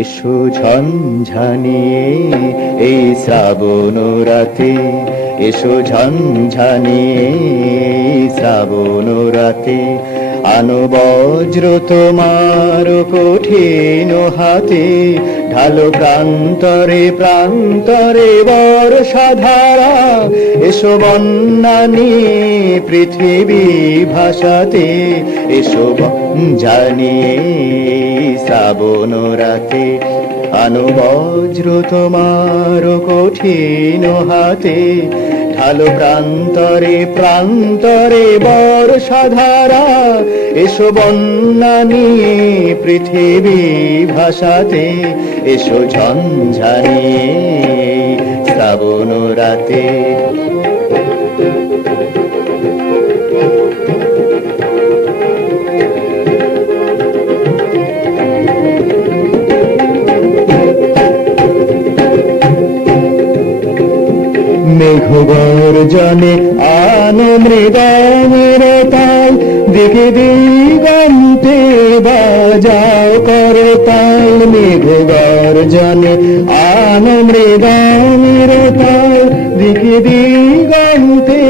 এসো ঝঞ্ঝানিয়ে এই শ্রাবণ রাতে, এসো ঝঞ্ঝানিয়ে শ্রাবণ রাতে, আনো বজ্র তোমার কঠিন হাতে, ঢালো প্রান্তরে প্রান্তরে বর্ষাধারা, এসো বন্যা নিয়ে পৃথিবী ভাসাতে, এসো জানিয়ে শ্রাবণ রাতে, আনো বজ্র তোমার কঠিন হাতে, ঢালো প্রান্তরে প্রান্তরে বর্ষাধারা, এসো বন্যা নিয়ে পৃথিবী ভাসাতে, এসো ঝঞ্ঝানিয়ে শ্রাবণ রাতে। মেঘ গর্জনে আনো মৃদঙ্গের তাল, দিকে দিগন্তে বাজাও করতাল। মেঘ গর্জনে আনো মৃদঙ্গের তাল, দিকে দিগন্তে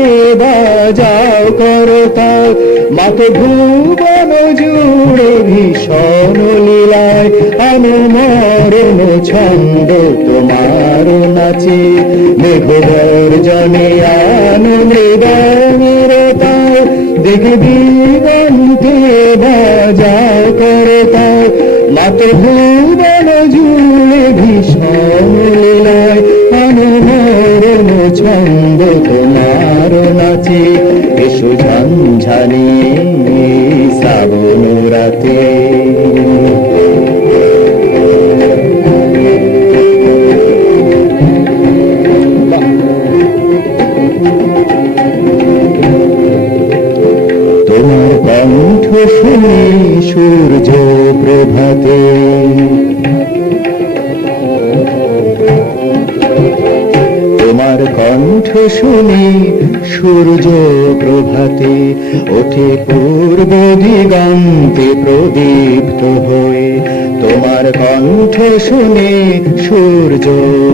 বাজাও করতাল। মাতো ভুবন জুড়ে ভীষণ লীলায়, আনো মরণ ছন্দ তোমার নাচে। মেঘ গর্জনে আনো মৃদঙ্গের তাল, দিকে দিগন্তে বাজাও করতাল। মাতো ভুবন জুড়ে ভীষণ লীলায়, আনো মরণ ছন্দ তোমার নাচে। এসো ঝঞ্ঝানিয়ে শ্রাবণ রাতে। তোমার কণ্ঠ শুনি সূর্য প্রভাতে, তোমার কণ্ঠ শুনি সূর্য প্রভাতে, ওঠে পূর্ব দিগন্তে প্রদীপ্ত হয়ে। তোমার কণ্ঠ শুনে সূর্য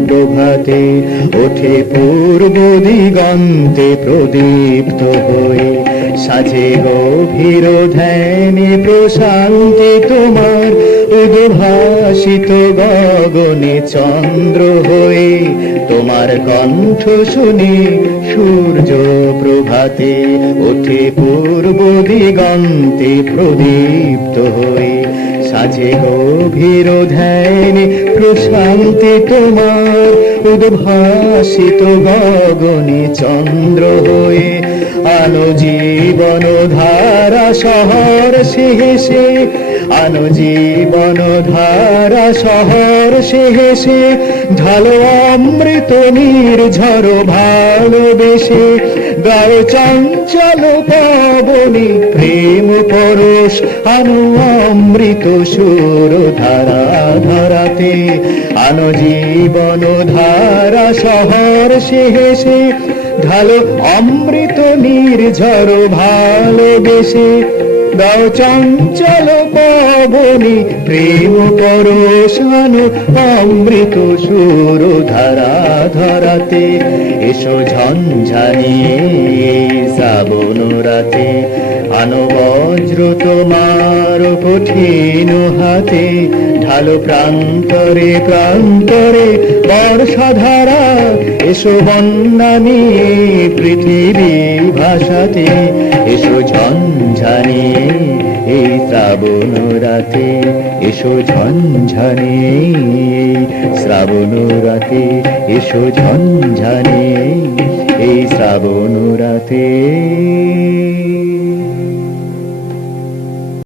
প্রভাতে, ওঠে পূর্ব দিগন্তে প্রদীপ্ত হয়ে। সাজে গভীর ধ্যানে প্রশান্তি তোমার, উদ্ভাসিত গগনে চন্দ্র হয়ে। তোমার কণ্ঠ শুনে সূর্য প্রভাতে, ওঠে পূর্ব দিগন্তে প্রদীপ্ত হয়ে। সাজে গভীর ধ্যানে প্রশান্তি তোমার, উদ্ভাসিত গগনে চন্দ্র হয়ে। আনো জীবন ধারা শহর শেষে, আনো জীবন ধারা শহর শেষে। ঢালো অমৃত নির্ঝর ভালোবেসে, গাও চঞ্চল পাবনি প্রেম পরশ। আনো অমৃত সুর ধারা ধরাতে, আনো জীবন ধারা শহর শেষে। ঢালো অমৃত নির্ঝর ভালোবেসে, গাও চঞ্চল পাবনি প্রেম পরশ। আনো অমৃত সুর ধারা ধরাতে, এসো ঝঞ্ঝানিয়ে শ্রাবণ রাতে। আনো বজ্র তোমার কঠিন হাতে, ঢালো প্রান্তরে প্রান্তরে বর্ষাধারা, এসো বন্যা নিয়ে পৃথিবী ভাসাতে, এসো ঝঞ্ঝানিয়ে এই শ্রাবণ রাতে, এসো ঝঞ্ঝানিয়ে শ্রাবণ রাতে, এসো ঝঞ্ঝানিয়ে এই শ্রাবণ রাতে।